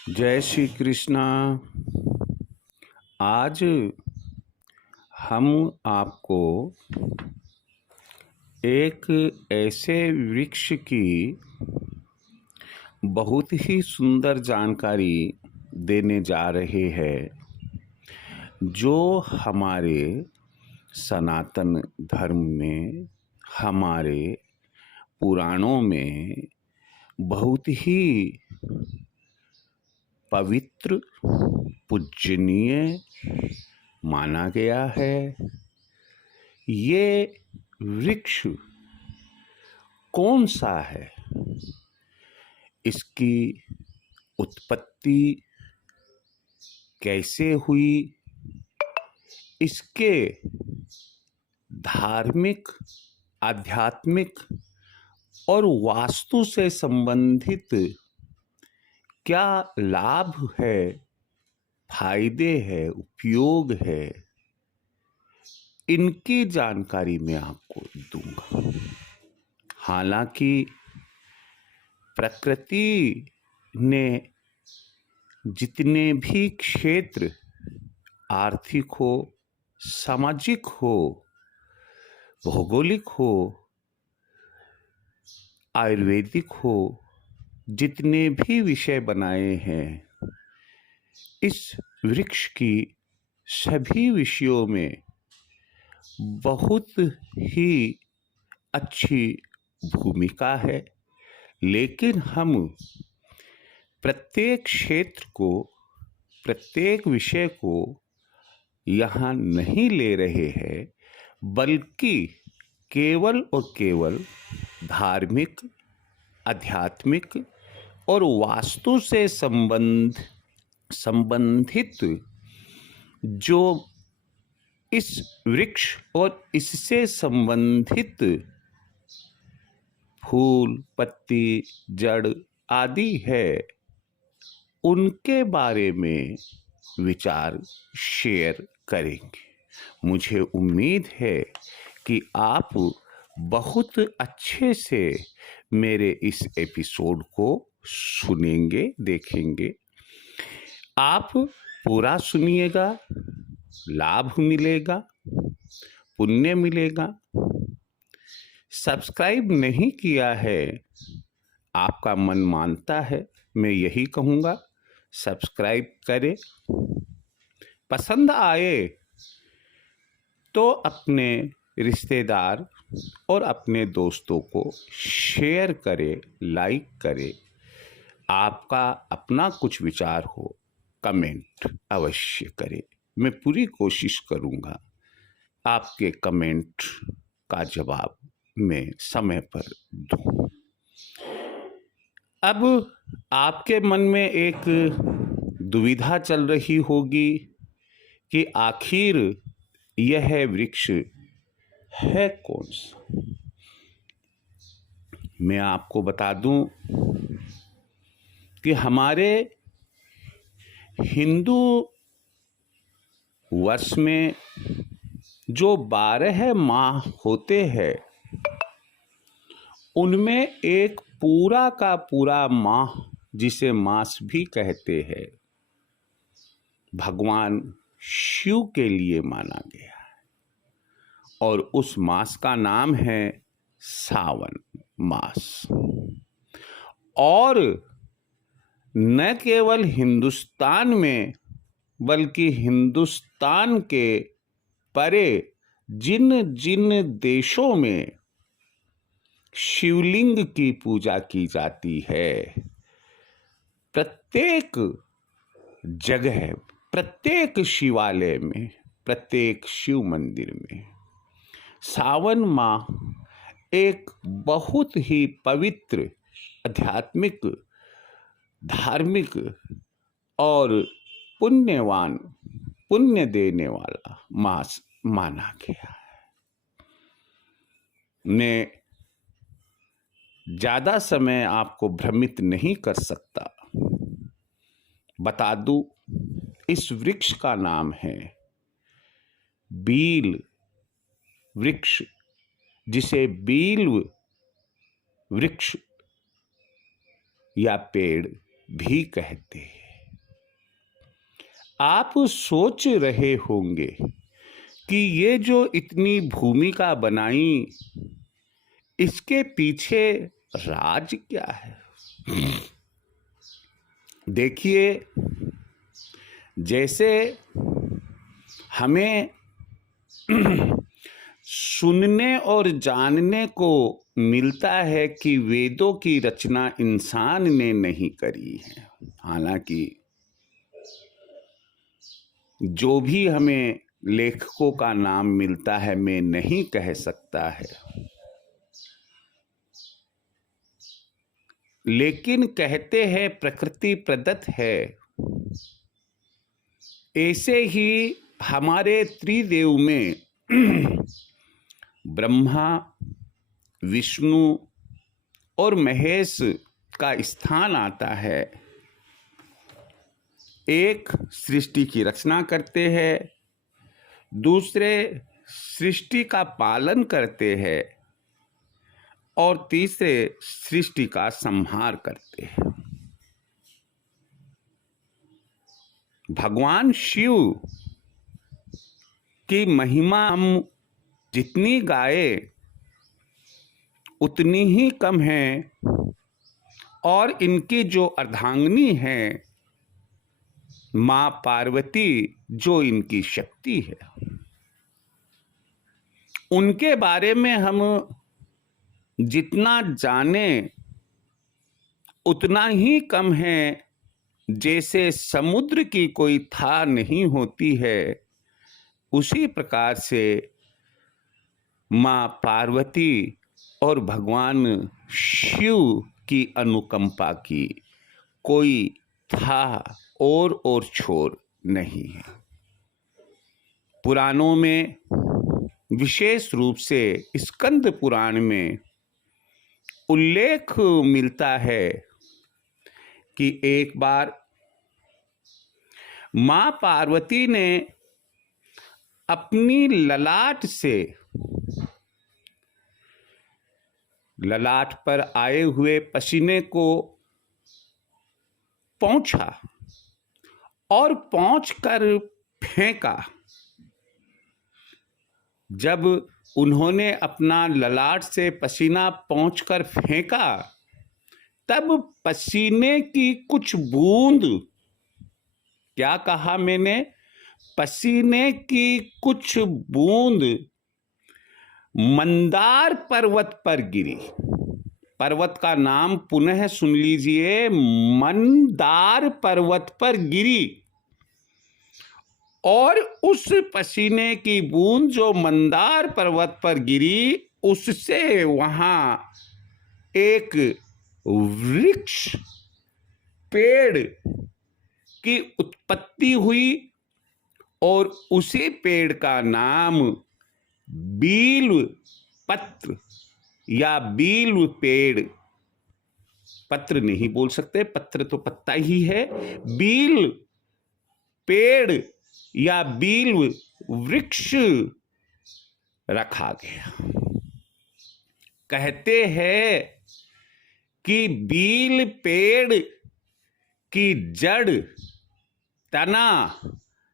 जय श्री कृष्णा। आज हम आपको एक ऐसे वृक्ष की बहुत ही सुंदर जानकारी देने जा रहे हैं जो हमारे सनातन धर्म में, हमारे पुराणों में बहुत ही पवित्र, पूजनीय माना गया है। ये वृक्ष कौन सा है, इसकी उत्पत्ति कैसे हुई, इसके धार्मिक, आध्यात्मिक और वास्तु से संबंधित क्या लाभ है, फायदे है, उपयोग है, इनकी जानकारी मैं आपको दूंगा। हालांकि प्रकृति ने जितने भी क्षेत्र, आर्थिक हो, सामाजिक हो, भौगोलिक हो, आयुर्वेदिक हो, जितने भी विषय बनाए हैं, इस वृक्ष की सभी विषयों में बहुत ही अच्छी भूमिका है। लेकिन हम प्रत्येक क्षेत्र को, प्रत्येक विषय को यहाँ नहीं ले रहे हैं, बल्कि केवल और केवल धार्मिक, आध्यात्मिक और वास्तु से संबंधित जो इस वृक्ष और इससे संबंधित फूल, पत्ती, जड़ आदि है, उनके बारे में विचार शेयर करेंगे। मुझे उम्मीद है कि आप बहुत अच्छे से मेरे इस एपिसोड को सुनेंगे, देखेंगे। आप पूरा सुनिएगा, लाभ मिलेगा, पुण्य मिलेगा। सब्सक्राइब नहीं किया है, आपका मन मानता है, मैं यही कहूँगा सब्सक्राइब करें। पसंद आए तो अपने रिश्तेदार और अपने दोस्तों को शेयर करें, लाइक करें। आपका अपना कुछ विचार हो, कमेंट अवश्य करें। मैं पूरी कोशिश करूँगा आपके कमेंट का जवाब मैं समय पर दूँ। अब आपके मन में एक दुविधा चल रही होगी कि आखिर यह वृक्ष है कौन सा। मैं आपको बता दूं कि हमारे हिंदू वर्ष में जो 12 माह होते हैं, उनमें एक पूरा का पूरा माह, जिसे मास भी कहते हैं, भगवान शिव के लिए माना गया है और उस मास का नाम है सावन मास। और न केवल हिंदुस्तान में, बल्कि हिंदुस्तान के परे जिन जिन देशों में शिवलिंग की पूजा की जाती है, प्रत्येक जगह, प्रत्येक शिवालय में, प्रत्येक शिव मंदिर में सावन माह एक बहुत ही पवित्र, आध्यात्मिक, धार्मिक और पुण्यवान, पुण्य देने वाला मास माना गया है। मैं ज़्यादा समय आपको भ्रमित नहीं कर सकता, बता दूं, इस वृक्ष का नाम है बील वृक्ष, जिसे बील वृक्ष या पेड़ भी कहते हैं। आप सोच रहे होंगे कि ये जो इतनी भूमिका बनाई, इसके पीछे राज क्या है। देखिए, जैसे हमें सुनने और जानने को मिलता है कि वेदों की रचना इंसान ने नहीं करी है, हालांकि जो भी हमें लेखकों का नाम मिलता है मैं नहीं कह सकता है, लेकिन कहते हैं प्रकृति प्रदत्त है। ऐसे ही हमारे त्रिदेव में ब्रह्मा, विष्णु और महेश का स्थान आता है। एक सृष्टि की रचना करते हैं, दूसरे सृष्टि का पालन करते हैं और तीसरे सृष्टि का संहार करते हैं। भगवान शिव की महिमा हम जितनी गाए उतनी ही कम है, और इनकी जो अर्धांगिनी है माँ पार्वती, जो इनकी शक्ति है, उनके बारे में हम जितना जाने उतना ही कम है। जैसे समुद्र की कोई था नहीं होती है, उसी प्रकार से माँ पार्वती और भगवान शिव की अनुकंपा की कोई था और छोर नहीं है। पुराणों में विशेष रूप से स्कंद पुराण में उल्लेख मिलता है कि एक बार माँ पार्वती ने अपनी ललाट से, ललाट पर आए हुए पसीने को पोंछा और पोंछकर फेंका। जब उन्होंने अपना ललाट से पसीना पोंछकर फेंका, तब पसीने की कुछ बूंद, क्या कहा मैंने, पसीने की कुछ बूंद मंदार पर्वत पर गिरी। पर्वत का नाम पुनः सुन लीजिए, मंदार पर्वत पर गिरी। और उस पसीने की बूंद जो मंदार पर्वत पर गिरी, उससे वहां एक वृक्ष, पेड़ की उत्पत्ति हुई, और उसी पेड़ का नाम बील पत्र या बील पेड़, पत्र नहीं बोल सकते, पत्र तो पत्ता ही है, बील पेड़ या बील वृक्ष रखा गया। कहते हैं कि बील पेड़ की जड़, तना,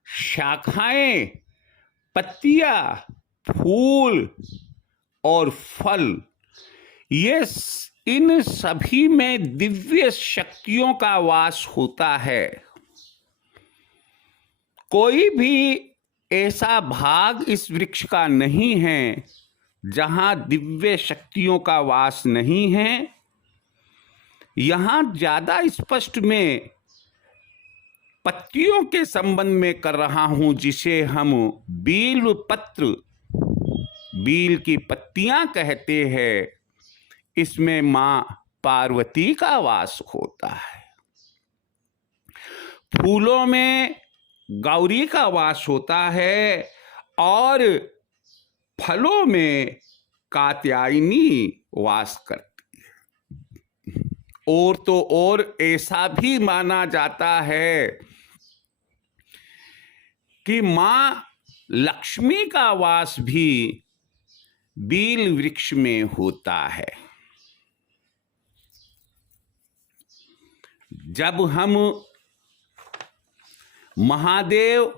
शाखाएं, पत्तियां, फूल और फल, ये इन सभी में दिव्य शक्तियों का वास होता है। कोई भी ऐसा भाग इस वृक्ष का नहीं है जहां दिव्य शक्तियों का वास नहीं है। यहां ज्यादा स्पष्ट में पत्तियों के संबंध में कर रहा हूं, जिसे हम बील पत्र, बील की पत्तियां कहते हैं। इसमें मां पार्वती का वास होता है। फूलों में गौरी का वास होता है और फलों में कात्यायनी वास करती है। और तो और ऐसा भी माना जाता है कि मां लक्ष्मी का वास भी बील वृक्ष में होता है। जब हम महादेव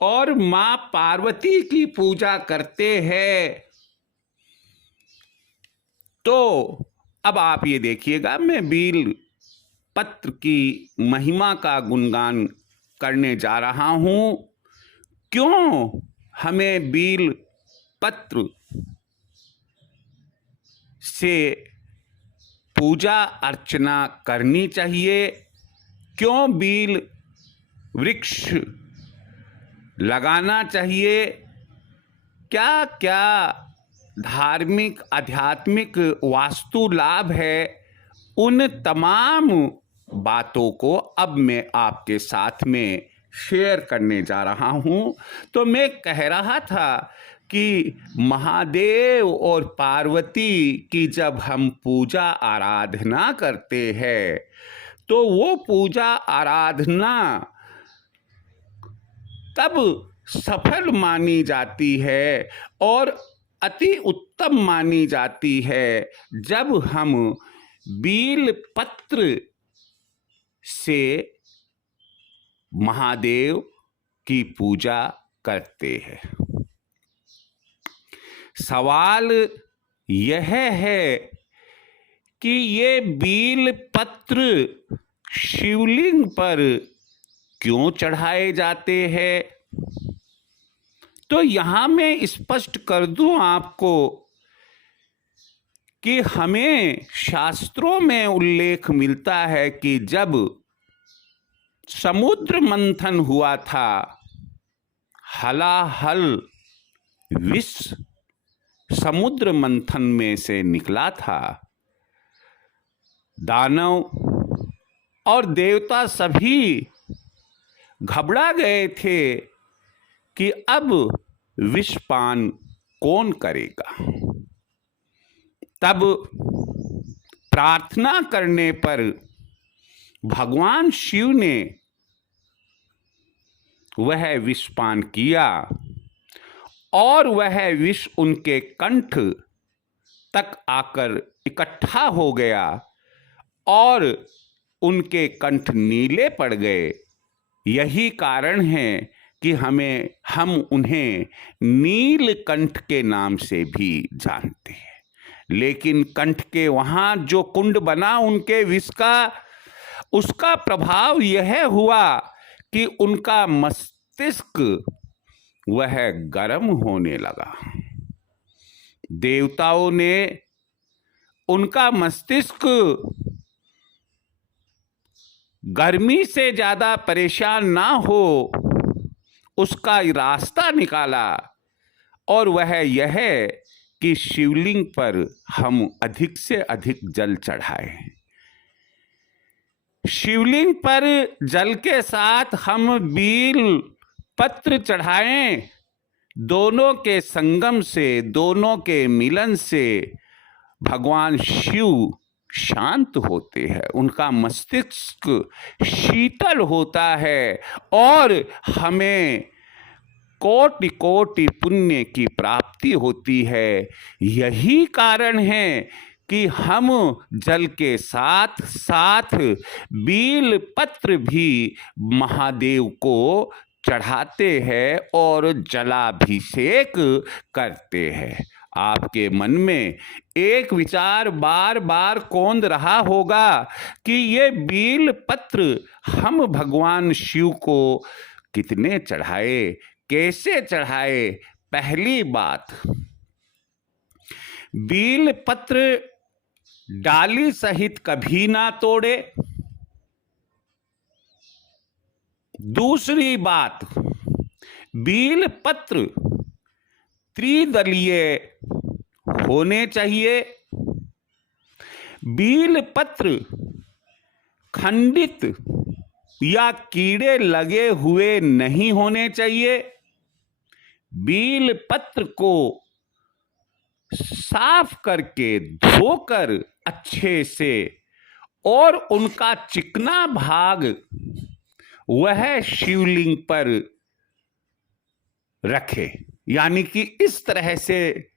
और मां पार्वती की पूजा करते हैं, तो अब आप ये देखिएगा, मैं बील पत्र की महिमा का गुणगान करने जा रहा हूं। क्यों हमें बील पत्र से पूजा अर्चना करनी चाहिए, क्यों बील वृक्ष लगाना चाहिए, क्या क्या धार्मिक आध्यात्मिक वास्तु लाभ है, उन तमाम बातों को अब मैं आपके साथ में शेयर करने जा रहा हूं। तो मैं कह रहा था कि महादेव और पार्वती की जब हम पूजा आराधना करते हैं, तो वो पूजा आराधना तब सफल मानी जाती है और अति उत्तम मानी जाती है जब हम बील पत्र से महादेव की पूजा करते हैं। सवाल यह है कि ये बील पत्र शिवलिंग पर क्यों चढ़ाए जाते हैं? तो यहां मैं स्पष्ट कर दूं आपको कि हमें शास्त्रों में उल्लेख मिलता है कि जब समुद्र मंथन हुआ था, हलाहल विष समुद्र मंथन में से निकला था, दानव और देवता सभी घबरा गए थे कि अब विषपान कौन करेगा। तब प्रार्थना करने पर भगवान शिव ने वह विषपान किया और वह विष उनके कंठ तक आकर इकट्ठा हो गया और उनके कंठ नीले पड़ गए। यही कारण है कि हम उन्हें नीलकंठ के नाम से भी जानते हैं। लेकिन कंठ के वहां जो कुंड बना उनके विष का, उसका प्रभाव यह हुआ कि उनका मस्तिष्क वह गर्म होने लगा। देवताओं ने उनका मस्तिष्क गर्मी से ज्यादा परेशान ना हो उसका रास्ता निकाला, और वह यह कि शिवलिंग पर हम अधिक से अधिक जल चढ़ाएं। शिवलिंग पर जल के साथ हम बील पत्र चढ़ाएं। दोनों के संगम से, दोनों के मिलन से भगवान शिव शांत होते हैं, उनका मस्तिष्क शीतल होता है और हमें कोटि कोटि पुण्य की प्राप्ति होती है। यही कारण है कि हम जल के साथ साथ बील पत्र भी महादेव को चढ़ाते हैं और जलाभिषेक करते हैं। आपके मन में एक विचार बार बार कौंध रहा होगा कि ये बील पत्र हम भगवान शिव को कितने चढ़ाए, कैसे चढ़ाए। पहली बात, बील पत्र डाली सहित कभी ना तोड़े। दूसरी बात, बील पत्र त्रिदलीय होने चाहिए। बील पत्र खंडित या कीड़े लगे हुए नहीं होने चाहिए। बील पत्र को साफ करके धोकर अच्छे से और उनका चिकना भाग वह शिवलिंग पर रखे, यानी कि इस तरह से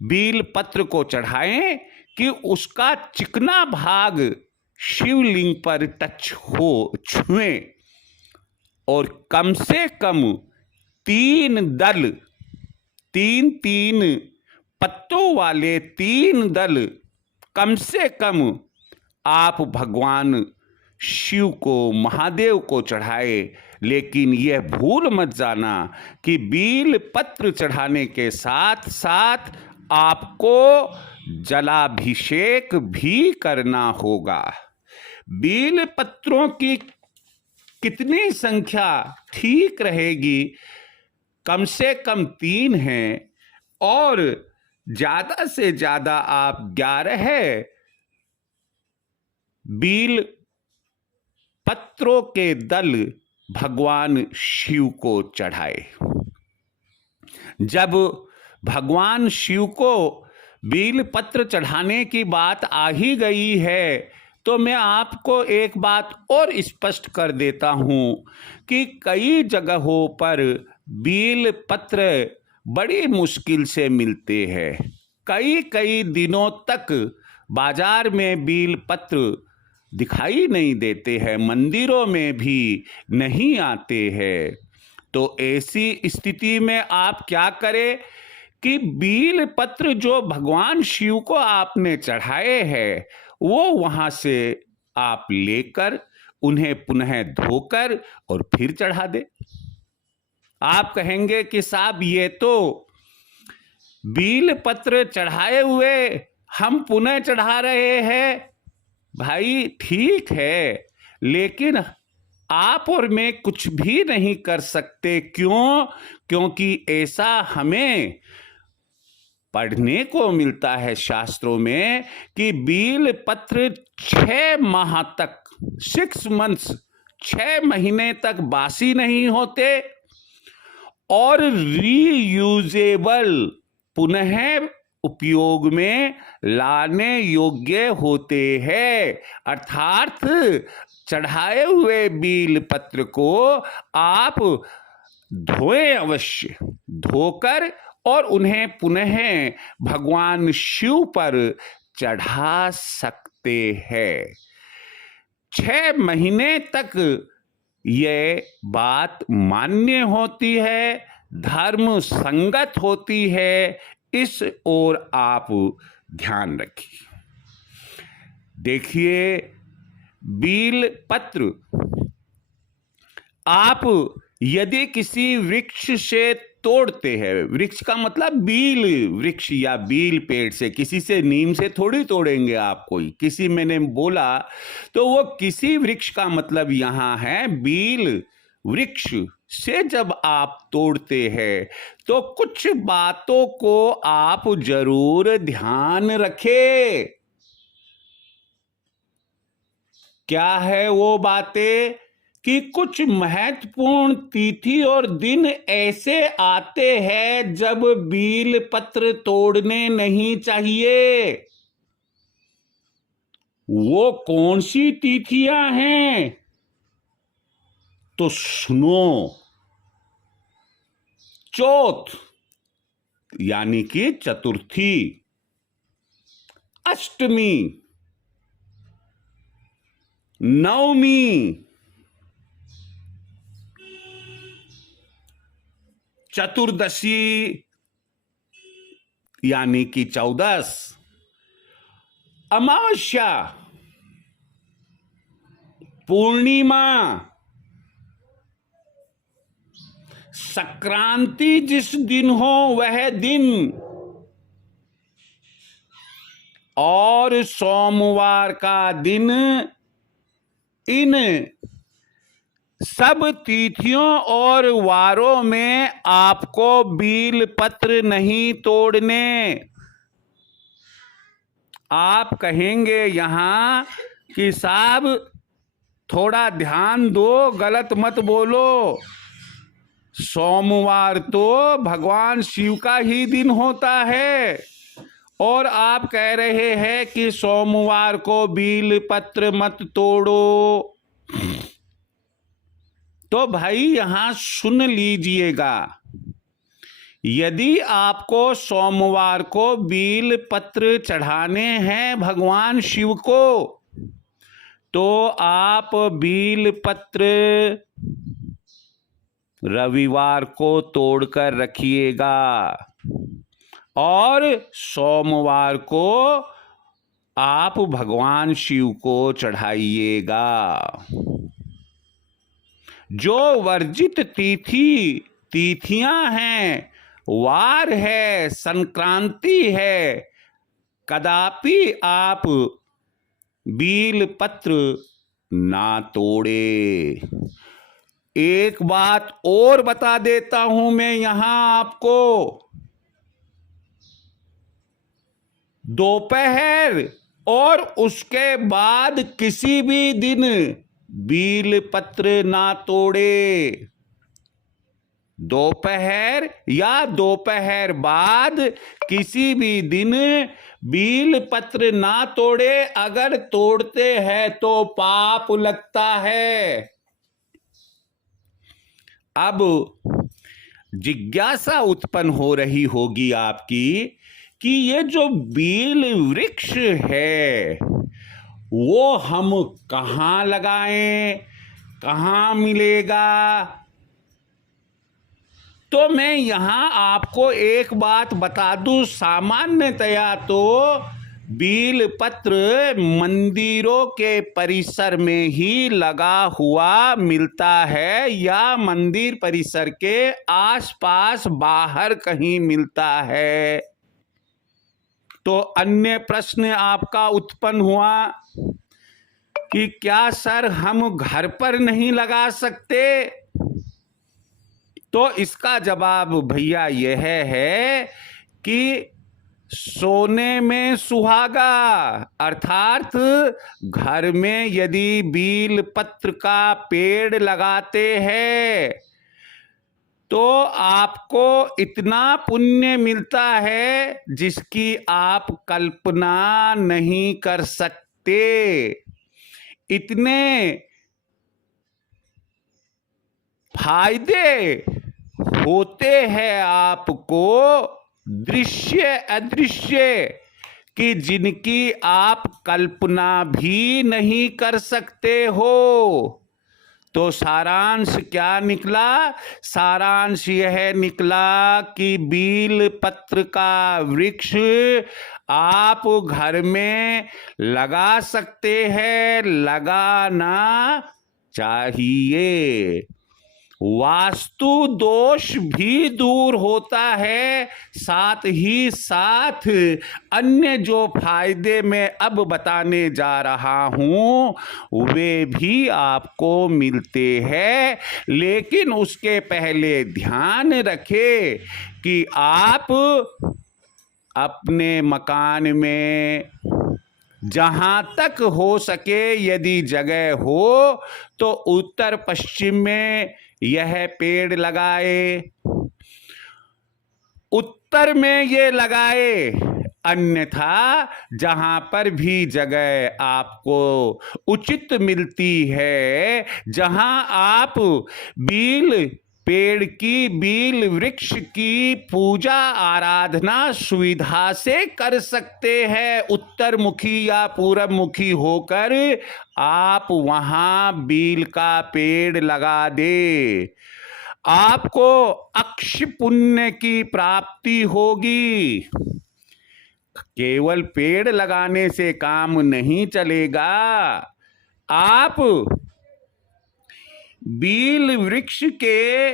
बील पत्र को चढ़ाएं कि उसका चिकना भाग शिवलिंग पर टच हो, छुए, और कम से कम 3 दल, 3 पत्तों वाले 3 दल कम से कम आप भगवान शिव को, महादेव को चढ़ाए। लेकिन यह भूल मत जाना कि बील पत्र चढ़ाने के साथ साथ आपको जलाभिषेक भी करना होगा। बील पत्रों की कितनी संख्या ठीक रहेगी? कम से कम 3 हैं और ज्यादा से ज्यादा आप 11 बील पत्रों के दल भगवान शिव को चढ़ाए। जब भगवान शिव को बील पत्र चढ़ाने की बात आ ही गई है तो मैं आपको एक बात और स्पष्ट कर देता हूं कि कई जगहों पर बील पत्र बड़ी मुश्किल से मिलते हैं। कई कई दिनों तक बाजार में बील पत्र दिखाई नहीं देते हैं, मंदिरों में भी नहीं आते हैं। तो ऐसी स्थिति में आप क्या करें कि बील पत्र जो भगवान शिव को आपने चढ़ाए हैं वो वहां से आप लेकर उन्हें पुनः धोकर और फिर चढ़ा दे। आप कहेंगे कि साहब ये तो बील पत्र चढ़ाए हुए हम पुनः चढ़ा रहे हैं। भाई ठीक है, लेकिन आप और मैं कुछ भी नहीं कर सकते। क्यों? क्योंकि ऐसा हमें पढ़ने को मिलता है शास्त्रों में कि बील पत्र 6 माह तक, 6 मंथ्स, 6 महीने तक बासी नहीं होते और रीयूजेबल, पुनः उपयोग में लाने योग्य होते हैं। अर्थात चढ़ाए हुए बील पत्र को आप धोएं अवश्य, धोकर और उन्हें पुनः भगवान शिव पर चढ़ा सकते हैं। 6 महीने तक ये बात मान्य होती है, धर्म संगत होती है। इस ओर आप ध्यान रखिए। देखिए, बील पत्र आप यदि किसी वृक्ष से तोड़ते हैं, वृक्ष का मतलब बील वृक्ष या बील पेड़ से, किसी से नीम से थोड़ी तोड़ेंगे आप। कोई किसी मैंने बोला तो वो किसी वृक्ष का मतलब यहां है बील वृक्ष से जब आप तोड़ते हैं तो कुछ बातों को आप जरूर ध्यान रखें। क्या है वो बातें? कि कुछ महत्वपूर्ण तिथि और दिन ऐसे आते हैं जब बील पत्र तोड़ने नहीं चाहिए। वो कौन सी तिथियां हैं? तो सुनो। चौथ यानी कि चतुर्थी, अष्टमी, नवमी, चतुर्दशी यानी कि 14, अमावस्या, पूर्णिमा, संक्रांति जिस दिन हो वह दिन, और सोमवार का दिन। इन सब तिथियों और वारों में आपको बील पत्र नहीं तोड़ने। आप कहेंगे यहां कि साहब थोड़ा ध्यान दो, गलत मत बोलो। सोमवार तो भगवान शिव का ही दिन होता है और आप कह रहे हैं कि सोमवार को बील पत्र मत तोड़ो। तो भाई यहां सुन लीजिएगा, यदि आपको सोमवार को बील पत्र चढ़ाने हैं भगवान शिव को तो आप बील पत्र रविवार को तोड़कर रखिएगा और सोमवार को आप भगवान शिव को चढ़ाइएगा। जो वर्जित तिथियां हैं, वार है, संक्रांति है, कदापि आप बील पत्र ना तोड़े। एक बात और बता देता हूं मैं यहां आपको, दोपहर और उसके बाद किसी भी दिन बील पत्र ना तोड़े। दोपहर या दोपहर बाद किसी भी दिन बील पत्र ना तोड़े। अगर तोड़ते हैं तो पाप लगता है। अब जिज्ञासा उत्पन्न हो रही होगी आपकी कि ये जो बील वृक्ष है वो हम कहाँ लगाएं, कहाँ मिलेगा? तो मैं यहां आपको एक बात बता दूं, सामान्यतया तो बील पत्र मंदिरों के परिसर में ही लगा हुआ मिलता है या मंदिर परिसर के आसपास बाहर कहीं मिलता है। तो अन्य प्रश्न आपका उत्पन्न हुआ कि क्या सर हम घर पर नहीं लगा सकते? तो इसका जवाब भैया यह है कि सोने में सुहागा, अर्थात घर में यदि बील पत्र का पेड़ लगाते हैं तो आपको इतना पुण्य मिलता है जिसकी आप कल्पना नहीं कर सकते। इतने फायदे होते हैं आपको दृश्य अदृश्य कि जिनकी आप कल्पना भी नहीं कर सकते हो। तो सारांश क्या निकला? सारांश यह निकला कि बील पत्र का वृक्ष आप घर में लगा सकते हैं, लगाना चाहिए। वास्तु दोष भी दूर होता है, साथ ही साथ अन्य जो फायदे मैं अब बताने जा रहा हूं वे भी आपको मिलते हैं। लेकिन उसके पहले ध्यान रखें कि आप अपने मकान में जहां तक हो सके यदि जगह हो तो उत्तर पश्चिम में यह पेड़ लगाए, उत्तर में ये लगाए। अन्यथा जहां पर भी जगह आपको उचित मिलती है, जहां आप बील पेड़ की, बील वृक्ष की पूजा आराधना सुविधा से कर सकते हैं, उत्तर मुखी या पूरब मुखी होकर आप वहां बील का पेड़ लगा दे। आपको अक्ष पुण्य की प्राप्ति होगी। केवल पेड़ लगाने से काम नहीं चलेगा, आप बील वृक्ष के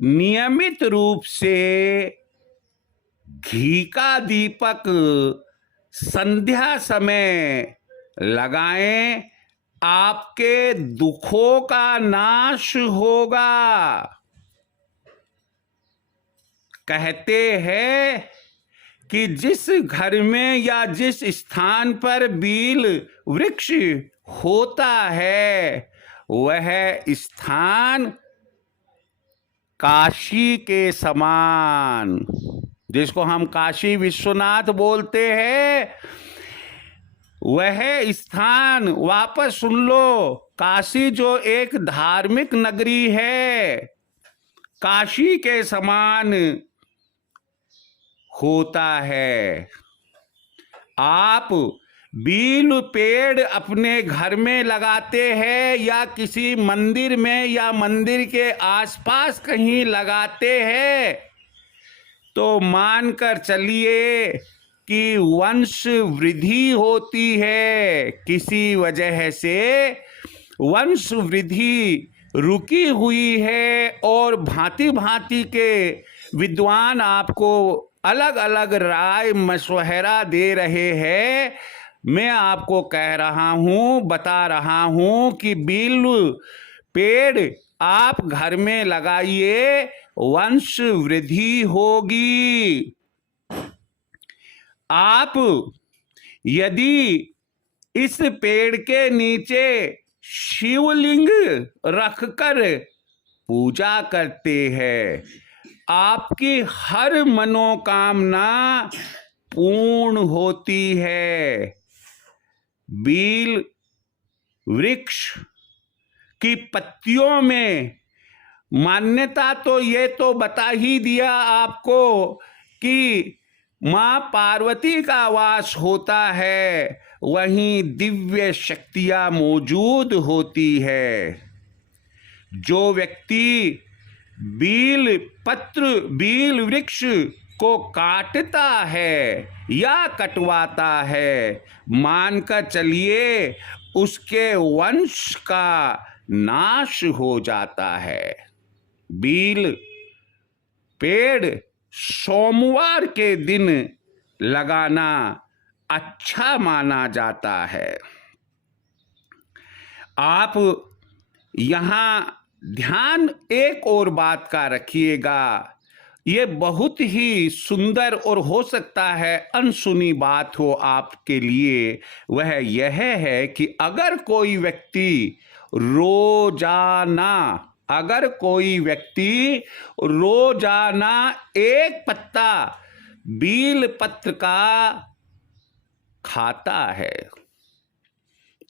नियमित रूप से घी का दीपक संध्या समय लगाएं, आपके दुखों का नाश होगा। कहते हैं कि जिस घर में या जिस स्थान पर बील वृक्ष होता है वह स्थान काशी के समान, जिसको हम काशी विश्वनाथ बोलते हैं, वह स्थान, वापस सुन लो, काशी जो एक धार्मिक नगरी है, काशी के समान होता है। आप बील पेड़ अपने घर में लगाते हैं या किसी मंदिर में या मंदिर के आसपास कहीं लगाते हैं, तो मानकर चलिए कि वंश वृद्धि होती है। किसी वजह से वंश वृद्धि रुकी हुई है और भांति भांति के विद्वान आपको अलग अलग राय मशवरा दे रहे हैं। मैं आपको कह रहा हूँ, बता रहा हूँ कि बील पेड़ आप घर में लगाइए, वंश वृद्धि होगी। आप यदि इस पेड़ के नीचे शिवलिंग रखकर पूजा करते हैं, आपकी हर मनोकामना पूर्ण होती है। बील वृक्ष की पत्तियों में मान्यता तो ये तो बता ही दिया आपको कि माँ पार्वती का वास होता है, वहीं दिव्य शक्तियां मौजूद होती है। जो व्यक्ति बील वृक्ष को काटता है या कटवाता है, मानकर चलिए उसके वंश का नाश हो जाता है। बील पेड़ सोमवार के दिन लगाना अच्छा माना जाता है। आप यहाँ ध्यान एक और बात का रखिएगा, ये बहुत ही सुंदर और हो सकता है अनसुनी बात हो आपके लिए। वह यह है कि अगर कोई व्यक्ति रोजाना एक पत्ता बील पत्र का खाता है,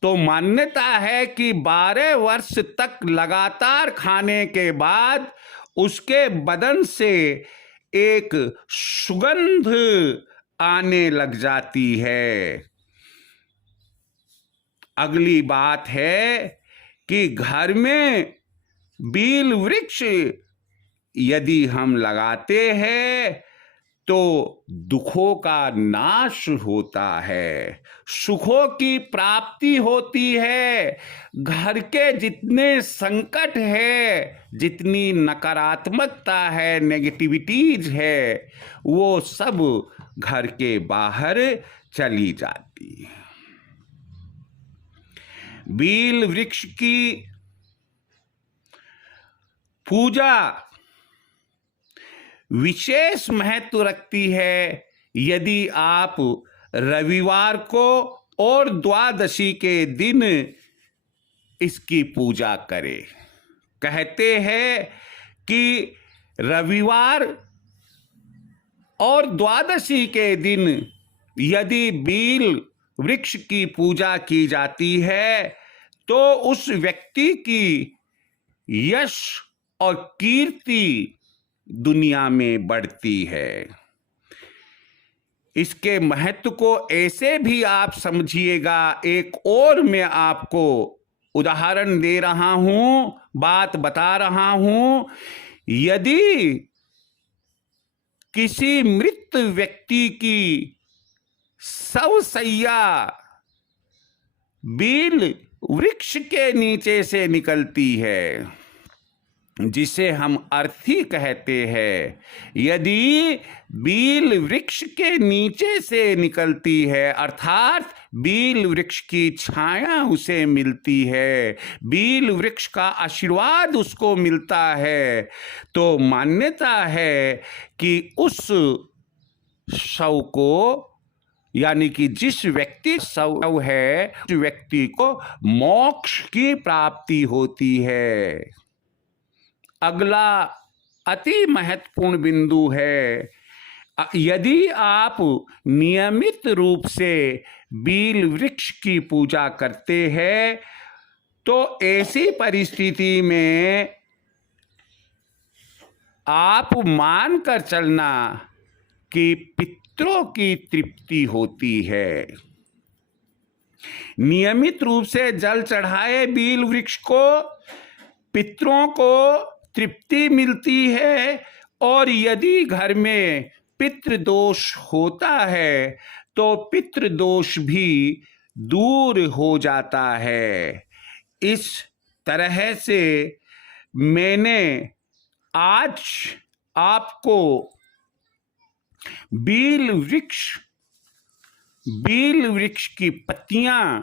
तो मान्यता है कि 12 वर्ष तक लगातार खाने के बाद उसके बदन से एक सुगंध आने लग जाती है। अगली बात है कि घर में बील वृक्ष यदि हम लगाते हैं तो दुखों का नाश होता है, सुखों की प्राप्ति होती है। घर के जितने संकट है, जितनी नकारात्मकता है, नेगेटिविटीज है, वो सब घर के बाहर चली जाती है। बील वृक्ष की पूजा विशेष महत्व रखती है यदि आप रविवार को और द्वादशी के दिन इसकी पूजा करें। कहते हैं कि रविवार और द्वादशी के दिन यदि बील वृक्ष की पूजा की जाती है तो उस व्यक्ति की यश और कीर्ति दुनिया में बढ़ती है। इसके महत्व को ऐसे भी आप समझिएगा। एक और मैं आपको उदाहरण दे रहा हूं, बात बता रहा हूं। यदि किसी मृत व्यक्ति की शवशैया बील वृक्ष के नीचे से निकलती है, जिसे हम अर्थी कहते हैं, यदि बील वृक्ष के नीचे से निकलती है, अर्थात बील वृक्ष की छाया उसे मिलती है, बील वृक्ष का आशीर्वाद उसको मिलता है, तो मान्यता है कि उस शव को, यानी कि जिस व्यक्ति शव है, उस व्यक्ति को मोक्ष की प्राप्ति होती है। अगला अति महत्वपूर्ण बिंदु है, यदि आप नियमित रूप से बील वृक्ष की पूजा करते हैं तो ऐसी परिस्थिति में आप मानकर चलना कि पितरों की तृप्ति होती है। नियमित रूप से जल चढ़ाए बील वृक्ष को, पितरों को तृप्ति मिलती है। और यदि घर में पितृदोष होता है तो पितृदोष भी दूर हो जाता है। इस तरह से मैंने आज आपको बील वृक्ष की पत्तियां,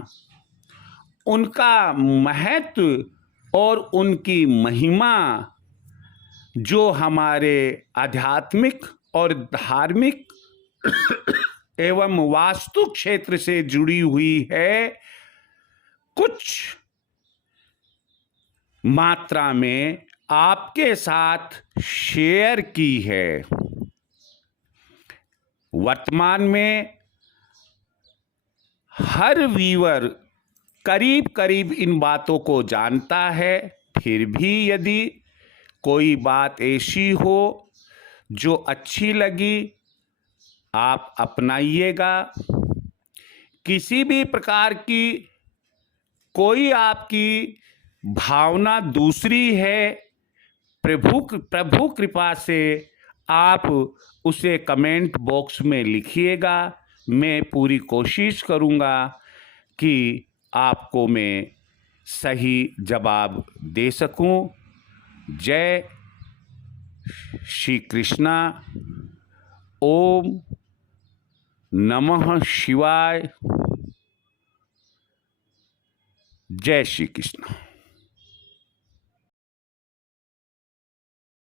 उनका महत्व और उनकी महिमा जो हमारे आध्यात्मिक और धार्मिक एवं वास्तु क्षेत्र से जुड़ी हुई है, कुछ मात्रा में आपके साथ शेयर की है। वर्तमान में हर व्यूअर करीब करीब इन बातों को जानता है, फिर भी यदि कोई बात ऐसी हो जो अच्छी लगी, आप अपनाइएगा। किसी भी प्रकार की कोई आपकी भावना दूसरी है, प्रभु कृपा से आप उसे कमेंट बॉक्स में लिखिएगा। मैं पूरी कोशिश करूँगा कि आपको मैं सही जवाब दे सकूं। जय श्री कृष्णा। ओम नमः शिवाय। जय श्री कृष्ण।